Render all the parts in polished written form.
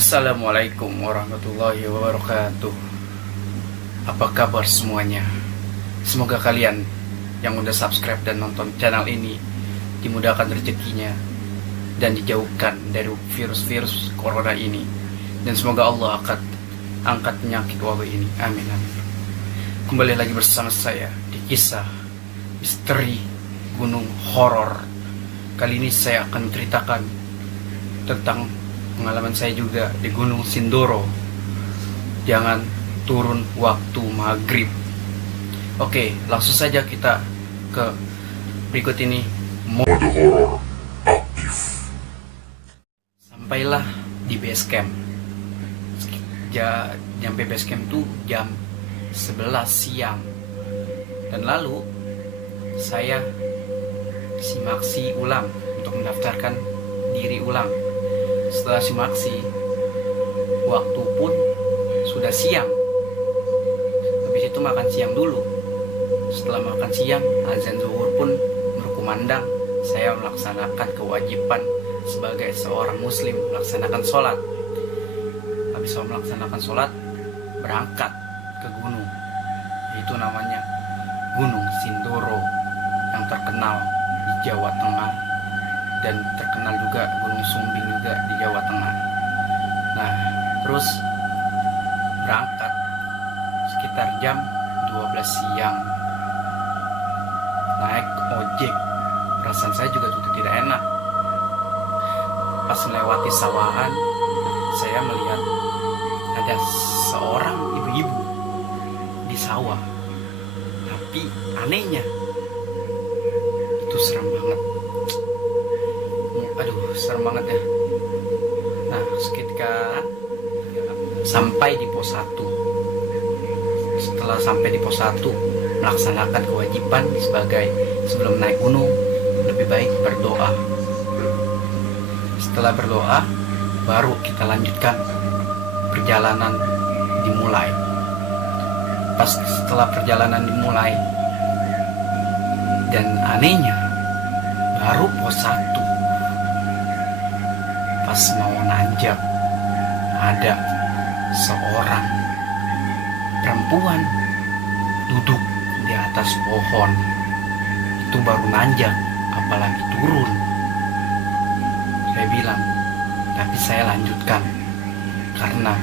Assalamualaikum warahmatullahi wabarakatuh. Apa kabar semuanya? Semoga kalian yang udah subscribe dan nonton channel ini dimudahkan rezekinya dan dijauhkan dari virus-virus corona ini. Dan semoga Allah akan angkat penyakit wabah ini. Amin, amin. Kembali lagi bersama saya di kisah misteri gunung horor. Kali ini saya akan menceritakan tentang pengalaman saya juga di Gunung Sindoro. Jangan turun waktu maghrib. Oke, langsung saja kita ke berikut ini. Mode horor aktif. Sampailah di base camp. Nyampe base camp tuh jam 11 siang. Dan lalu saya simaksi ulang untuk mendaftarkan diri ulang. Setelah simaksi, waktu pun sudah siang. Habis itu makan siang dulu. Setelah makan siang, azan zuhur pun berkumandang. Saya melaksanakan kewajiban sebagai seorang muslim, melaksanakan sholat. Habis saya melaksanakan sholat, berangkat ke gunung. Itu namanya Gunung Sindoro, yang terkenal di Jawa Tengah, dan terkenal juga Gunung Sumbing juga di Jawa Tengah. Nah, terus berangkat sekitar jam 12 siang, naik ojek. Perasaan saya juga tidak enak. Pas melewati sawahan, saya melihat ada seorang ibu-ibu di sawah. Tapi anehnya, itu serem banget. Aduh, serem banget ya. Nah, seketika sampai di pos 1. Setelah sampai di pos 1, melaksanakan kewajiban sebagai sebelum naik gunung, lebih baik berdoa. Setelah berdoa, baru kita lanjutkan perjalanan dimulai. Pas setelah perjalanan dimulai, dan anehnya baru pos 1. Pas mau nanjak, ada seorang perempuan duduk di atas pohon. Itu baru nanjak, apalagi turun. Saya bilang, tapi saya lanjutkan karena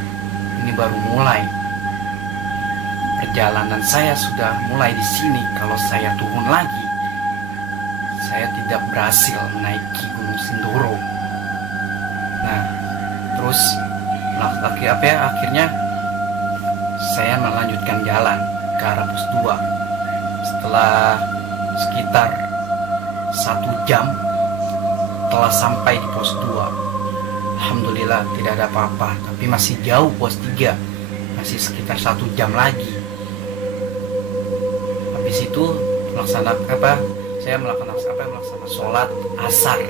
ini baru mulai. Perjalanan saya sudah mulai di sini. Kalau saya turun lagi, saya tidak berhasil menaiki Gunung Sindoro. Nah, terus akhirnya saya melanjutkan jalan ke arah pos 2. Setelah sekitar 1 jam telah sampai di pos 2. Alhamdulillah tidak ada apa-apa, tapi masih jauh pos 3. Masih sekitar 1 jam lagi. Habis itu saya melaksanakan sholat asar.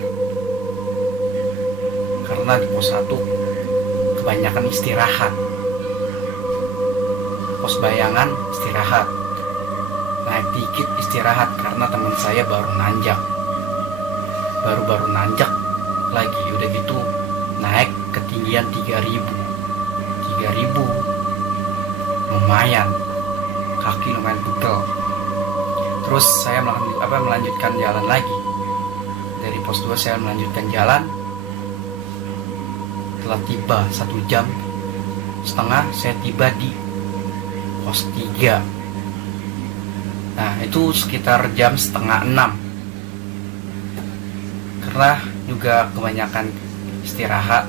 Karena di pos 1 kebanyakan istirahat. Pos bayangan istirahat. Naik dikit istirahat karena teman saya baru nanjak. Baru nanjak lagi. Udah gitu naik ketinggian 3000. Lumayan. Kaki lumayan pegel. Terus saya melanjutkan jalan lagi. Dari pos 2 saya melanjutkan jalan. Setelah tiba 1 jam setengah, saya tiba di pos 3. Nah, itu sekitar jam setengah 6. Karena juga kebanyakan istirahat,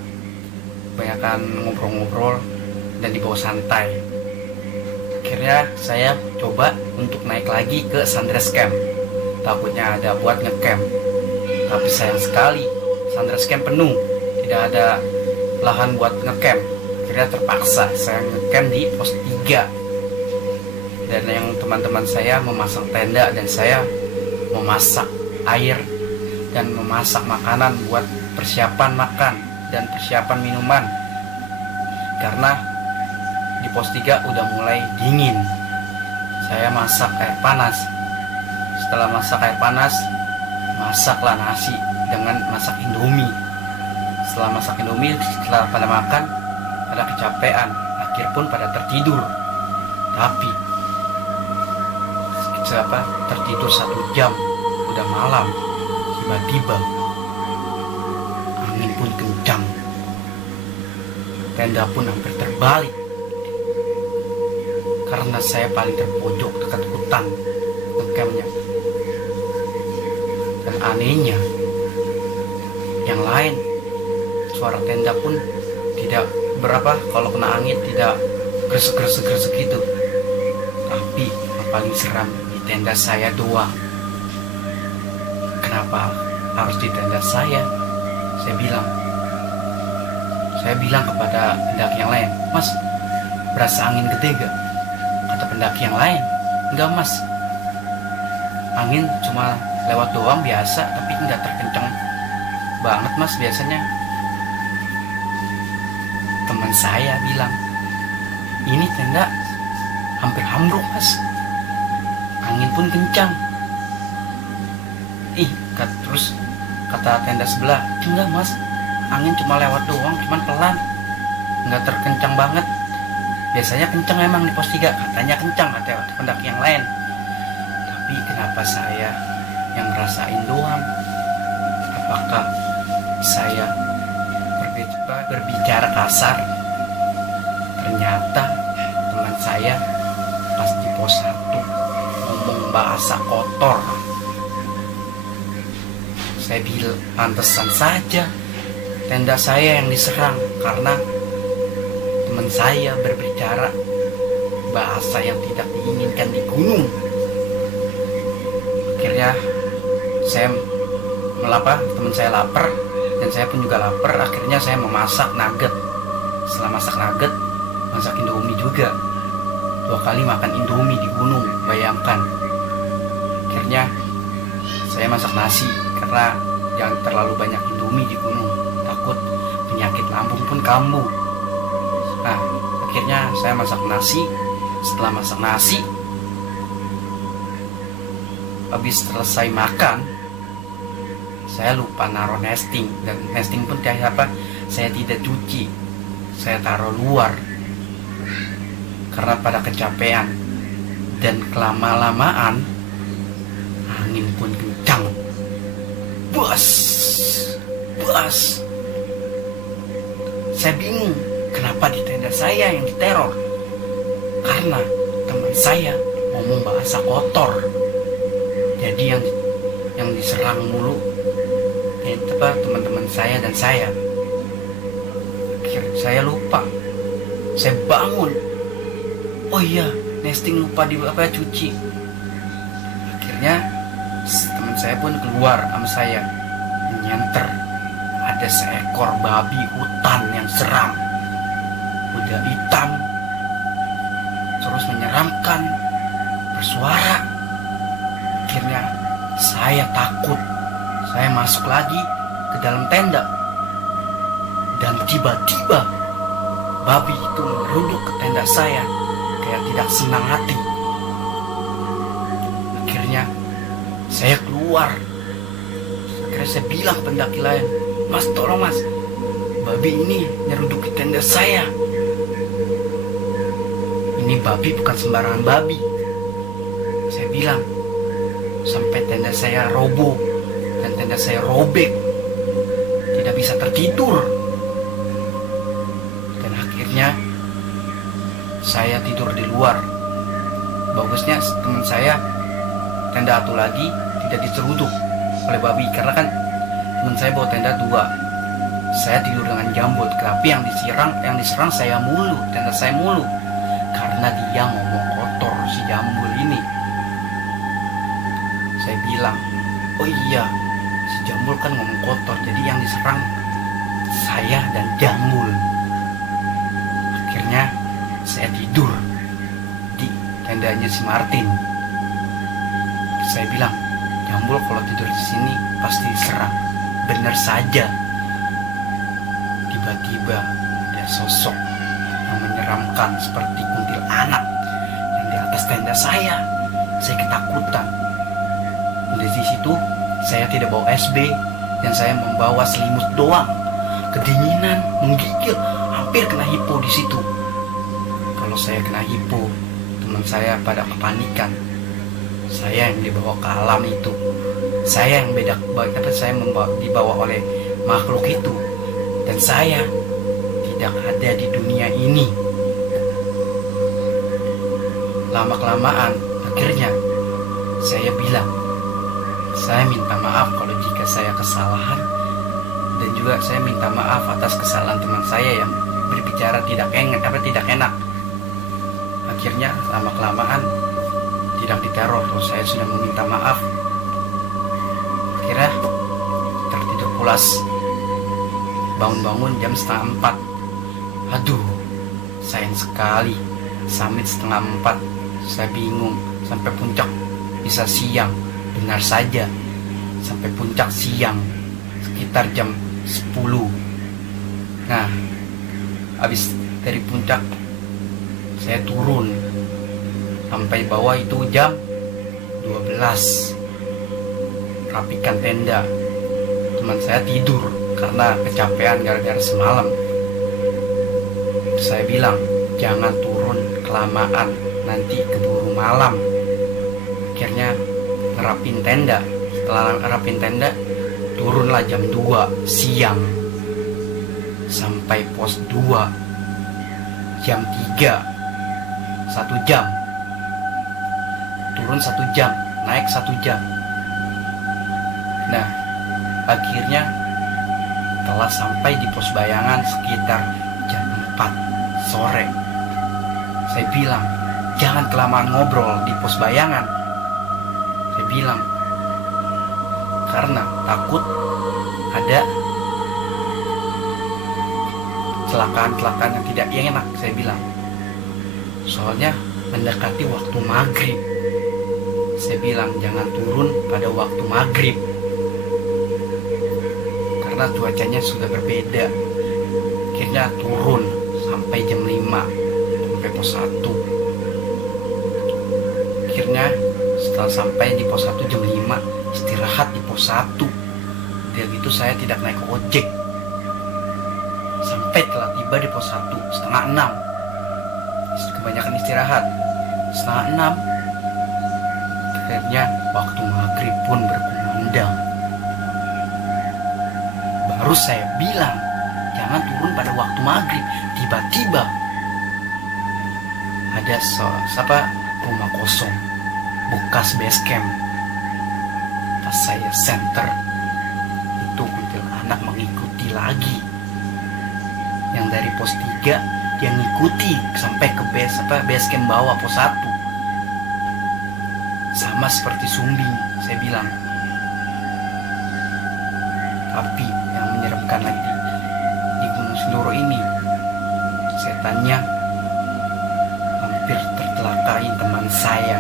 kebanyakan ngobrol-ngobrol, dan dibawa santai. Akhirnya saya coba untuk naik lagi ke Sunrise Camp. Takutnya ada buat ngecamp. Tapi sayang sekali, Sunrise Camp penuh. Tidak ada lahan buat ngecamp. Akhirnya terpaksa saya ngecamp di pos 3. Dan yang teman-teman saya memasang tenda, dan saya memasak air dan memasak makanan buat persiapan makan dan persiapan minuman. Karena di pos 3 udah mulai dingin. Saya masak air panas. Setelah masak air panas, masaklah nasi dengan masak indomie. Setelah masak indomie, setelah pada makan, pada kecapean, akhir pun pada tertidur. Tapi tertidur 1 jam, udah malam, tiba-tiba angin pun kencang. Tenda pun hampir terbalik karena saya paling terpojok dekat hutan campnya. Dan anehnya, yang lain suara tenda pun tidak berapa, kalau kena angin tidak gresek gitu. Tapi yang paling seram di tenda saya doang. Kenapa harus di tenda saya? Saya bilang kepada pendaki yang lain, "Mas, berasa angin gede gak?" Kata pendaki yang lain, "Enggak mas, angin cuma lewat doang biasa, tapi nggak terkencang banget mas biasanya." Teman saya bilang, "Ini tenda hampir ambruk mas, angin pun kencang." Terus kata tenda sebelah, "Enggak mas, angin cuma lewat doang, cuman pelan, nggak terkencang banget. Biasanya kencang emang di pos 3, katanya kencang," kata pendaki yang lain. Tapi kenapa saya yang ngerasain doang? Apakah saya berbicara kasar? Ternyata teman saya pas di pos 1 ngomong bahasa kotor. Saya bilang, pantesan saja tenda saya yang diserang, karena teman saya berbicara bahasa yang tidak diinginkan di gunung. Akhirnya teman saya lapar dan saya pun juga lapar. Akhirnya saya memasak nugget. Setelah masak nugget, masak indomie juga. 2 kali makan indomie di gunung, bayangkan. Akhirnya saya masak nasi karena jangan terlalu banyak indomie di gunung, takut penyakit lambung pun kambuh. Nah, akhirnya saya masak nasi. Setelah masak nasi, habis selesai makan, saya lupa naruh nesting, dan nesting pun saya tidak cuci, saya taruh luar karena pada kecapean. Dan kelama-lamaan angin pun kencang, bas. Saya bingung kenapa di tenda saya yang diteror, karena teman saya ngomong bahasa kotor. Jadi yang diserang mulu teman-teman saya dan saya. Akhirnya saya lupa, saya bangun, oh iya, nesting lupa cuci. Akhirnya teman saya pun keluar sama saya, nyenter. Ada seekor babi hutan yang seram, udah hitam, terus menyeramkan, bersuara. Akhirnya saya takut. Saya masuk lagi ke dalam tenda, dan tiba-tiba babi itu merunduk ke tenda saya kayak tidak senang hati. Akhirnya saya keluar. Akhirnya saya bilang pendaki lain, "Mas, tolong mas, babi ini nyeruduk ke tenda saya. Ini babi bukan sembarangan babi." Saya bilang, sampai tenda saya roboh dan tenda saya robek, tidak bisa tertidur. Dan akhirnya saya tidur di luar. Bagusnya teman saya tenda satu lagi tidak diseruduk oleh babi, karena kan teman saya bawa tenda 2. Saya tidur dengan jambul, tapi yang diserang saya mulu, tenda saya mulu, karena dia ngomong kotor si jambul ini. Saya bilang, "Oh iya, si jambul kan ngomong kotor, jadi yang diserang saya dan jambul." Akhirnya saya tidur di tendanya si Martin. Saya bilang, "Jambul kalau tidur di sini pasti diserang." Benar saja, tiba-tiba ada sosok yang menyeramkan seperti kuntilanak yang di atas tenda saya. Saya ketakutan. Dari situ saya tidak bawa SB dan saya membawa selimut doang. Kedinginan menggigil, hampir kena hipo di situ. Kalau saya kena hipo, teman saya pada kepanikan. Saya yang dibawa ke alam itu. Saya yang saya dibawa oleh makhluk itu. Dan saya tidak ada di dunia ini. Lama-kelamaan, akhirnya saya bilang, saya minta maaf kalau jika saya kesalahan, dan juga saya minta maaf atas kesalahan teman saya yang berbicara tidak enak. Akhirnya lama-kelamaan tidak diteror kalau saya sudah meminta maaf. Akhirnya tertidur pulas. Bangun-bangun jam 3:30. Aduh, sayang sekali. Summit 3:30. Saya bingung. Sampai puncak bisa siang. Benar saja. Sampai puncak siang. Sekitar jam 10. Nah, habis dari puncak saya turun. Sampai bawah itu jam 12. Rapikan tenda. Teman saya tidur karena kecapean gara-gara semalam. Saya bilang, jangan turun kelamaan, nanti keburu malam. Akhirnya ngerapin tenda. Setelah ngerapin tenda, turunlah jam 2 siang. Sampai pos 2 jam 3. 1 jam. Turun 1 jam, naik 1 jam. Nah, akhirnya telah sampai di pos bayangan sekitar jam 4 sore. Saya bilang, jangan kelamaan ngobrol di pos bayangan. Saya bilang, karena takut ada kecelakaan yang tidak enak. Saya bilang, soalnya mendekati waktu maghrib. Saya bilang, jangan turun pada waktu maghrib karena cuacanya sudah berbeda. Akhirnya turun sampai jam 5, sampai pos 1. Akhirnya setelah sampai di pos 1 jam 5, istirahat di pos 1. Dia gitu saya tidak naik ojek. Sampai telah tiba di pos 1 5:30. Kebanyakan istirahat. 5:30. Akhirnya waktu maghrib pun berkumandang. Baru saya bilang, jangan turun pada waktu maghrib. Tiba-tiba ada rumah kosong bekas base camp. Pas saya center, itu kuntilanak mengikuti lagi. Yang dari pos 3 dia ngikuti sampai ke base camp bawah pos 1. Sama seperti Sumbing, saya bilang. Tapi yang menyeramkan lagi di Gunung Sindoro ini, setannya hampir tercelakai teman saya.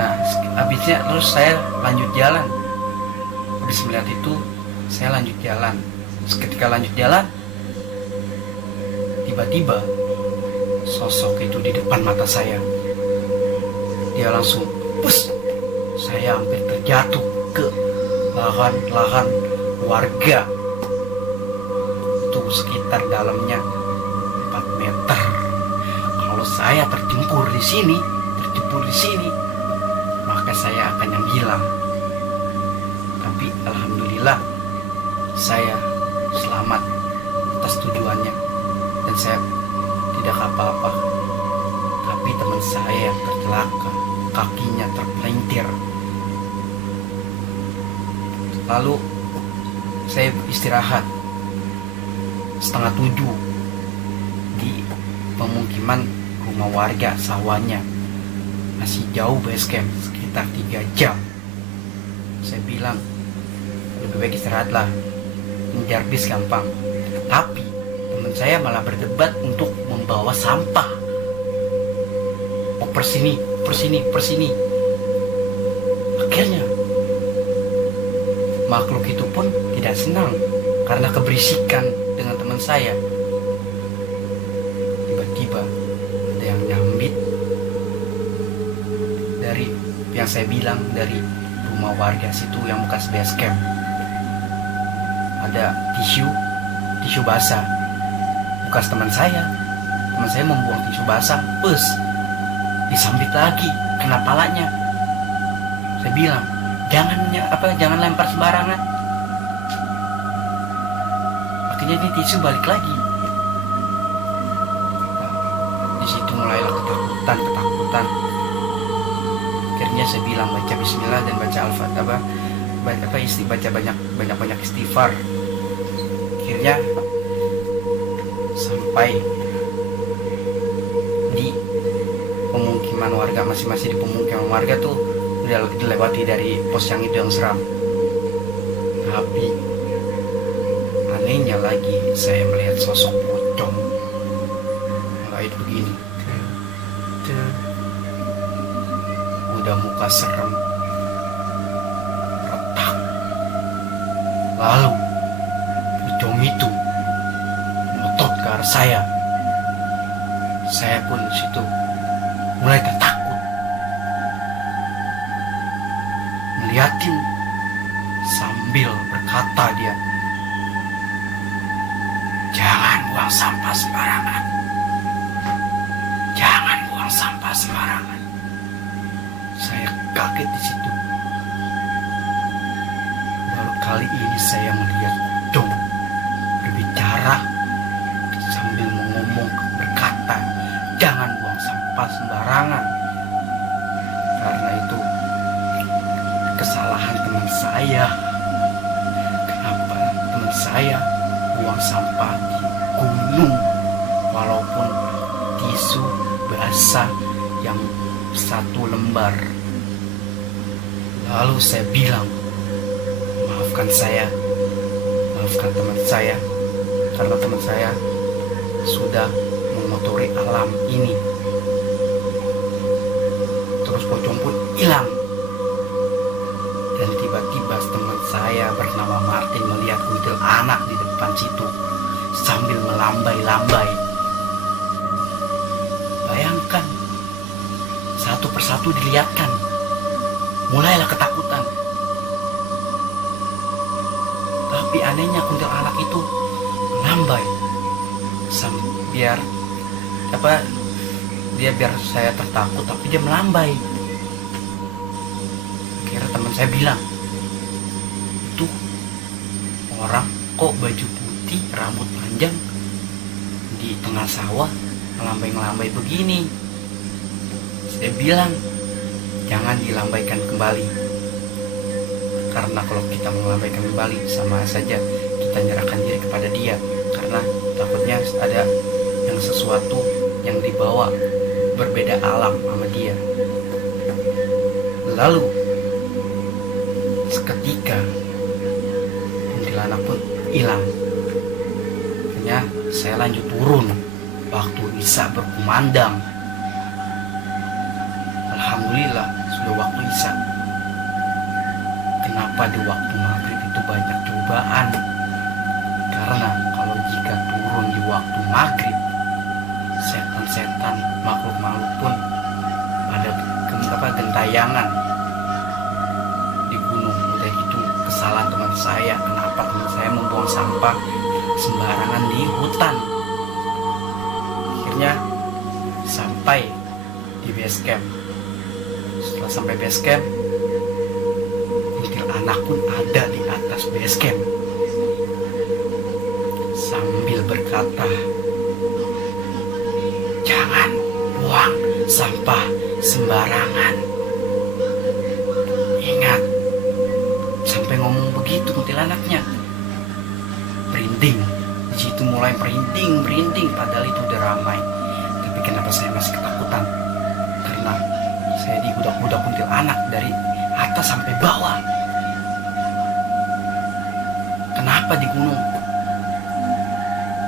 Nah, habisnya terus saya lanjut jalan. Habis melihat itu, saya lanjut jalan. Ketika lanjut jalan, tiba-tiba sosok itu di depan mata saya. Dia langsung pus. Saya hampir terjatuh ke lahan warga. Itu sekitar dalamnya 4 meter. Kalau saya terjempur di sini, maka saya akan yang hilang. Tapi alhamdulillah saya selamat atas tujuannya dan saya tidak apa-apa. Tapi teman saya yang tercelaka, kakinya terpelintir. Lalu saya istirahat 6:30 di pemukiman rumah warga sawahnya. Masih jauh base camp, sekitar 3 jam. Saya bilang, lebih baik istirahatlah, ngejar bis gampang. Tapi teman saya malah berdebat untuk membawa sampah. Oh, persini. Akhirnya makhluk itu pun tidak senang karena keberisikan dengan teman saya. Tiba-tiba ada yang nyambit dari yang saya bilang dari rumah warga situ yang bekas base camp. Ada tisu tisu basah. Bekas teman saya membuang tisu basah, disambit lagi kena palanya. Saya bilang, jangan lempar sembarangan. Akhirnya ini tisu balik lagi. Di situ mulailah ketakutan. Akhirnya saya bilang baca bismillah dan baca al-fatihah, baca banyak istighfar. Akhirnya sampai di pemukiman warga, masing-masing di pemukiman warga tuh udah dilewati dari pos yang itu yang seram. Tapi anehnya lagi, saya melihat sosok pocong mulai begini, udah muka serem, retak. Lalu pocong itu ngotot ke arah saya. Saya pun di situ mulai tertakut, melihatin sambil berkata dia, jangan buang sampah sembarangan. Jangan buang sampah sembarangan. Saya kaget di situ. Baru kali ini saya melihat pocong berbicara sambil mengomong, berkata, jangan buang sampah sembarangan. Karena itu kesalahan teman saya. Kenapa teman saya buang sampah di gunung, walaupun tisu basah yang 1 lembar. Lalu saya bilang, maafkan teman saya, karena teman saya sudah mengotori alam ini. Terus pocong pun hilang. Dan tiba-tiba teman saya bernama Martin melihat kuntilanak di depan situ sambil melambai-lambai. Bayangkan, satu persatu dilihatkan. Mulailah ketakutan. Tapi anehnya kuntilanak itu melambai. Biar saya tertakut, tapi dia melambai. Akhirnya teman saya bilang, itu orang kok baju putih, rambut panjang, di tengah sawah ngelambai begini. Saya bilang, jangan dilambaikan kembali, karena kalau kita melambaikan kembali sama saja kita menyerahkan diri kepada dia, karena takutnya ada yang sesuatu yang dibawa berbeda alam sama dia. Lalu seketika kuntilanak pun hilang. Akhirnya saya lanjut turun. Waktu isya berkumandang. Alhamdulillah sudah waktu isya. Kenapa di waktu maghrib itu banyak cobaan? Karena kalau jika turun di waktu maghrib, setan-setan, makhluk-makhluk pun pada gentayangan di gunung. Udah gitu kesalahan teman saya. Kenapa teman saya membuang sampah sembarangan di hutan? Akhirnya sampai di base camp. Setelah sampai base camp, kuntilanak pun ada di atas base camp sambil berkata, jangan buang sampah sembarangan. Ingat, sampai ngomong begitu kuntilanaknya. Merinding. Di situ mulai merinding, padahal itu udah ramai. Tapi kenapa saya masih ketakutan? Karena saya dibudak-budak kuntilanak dari atas sampai bawah. Kenapa di gunung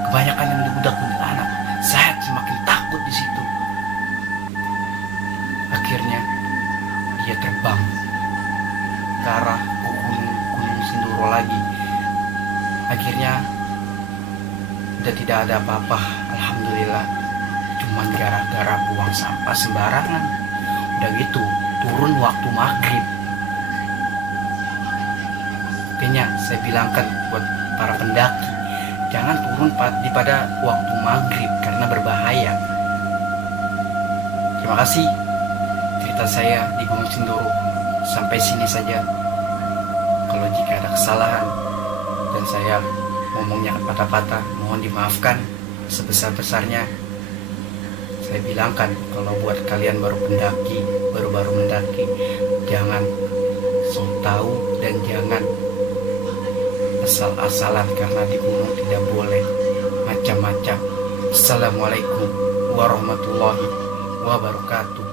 kebanyakan yang dibudak kuntilanak? Saya semakin takut di situ. Akhirnya dia terbang ke arah gunung Sindoro lagi. Akhirnya udah tidak ada apa-apa, alhamdulillah. Cuman gara-gara buang sampah sembarangan. Udah gitu turun waktu maghrib. Akhirnya saya bilangkan buat para pendaki, jangan turun pada waktu maghrib karena berbahaya. Terima kasih cerita saya di Gunung Sindoro. Sampai sini saja. Kalau jika ada kesalahan dan saya ngomongnya patah-patah, mohon dimaafkan sebesar-besarnya. Saya bilangkan, kalau buat kalian baru mendaki, jangan sok tahu dan jangan asal-asalan, karena di gunung tidak boleh macam-macam. Assalamualaikum warahmatullahi wabarakatuh.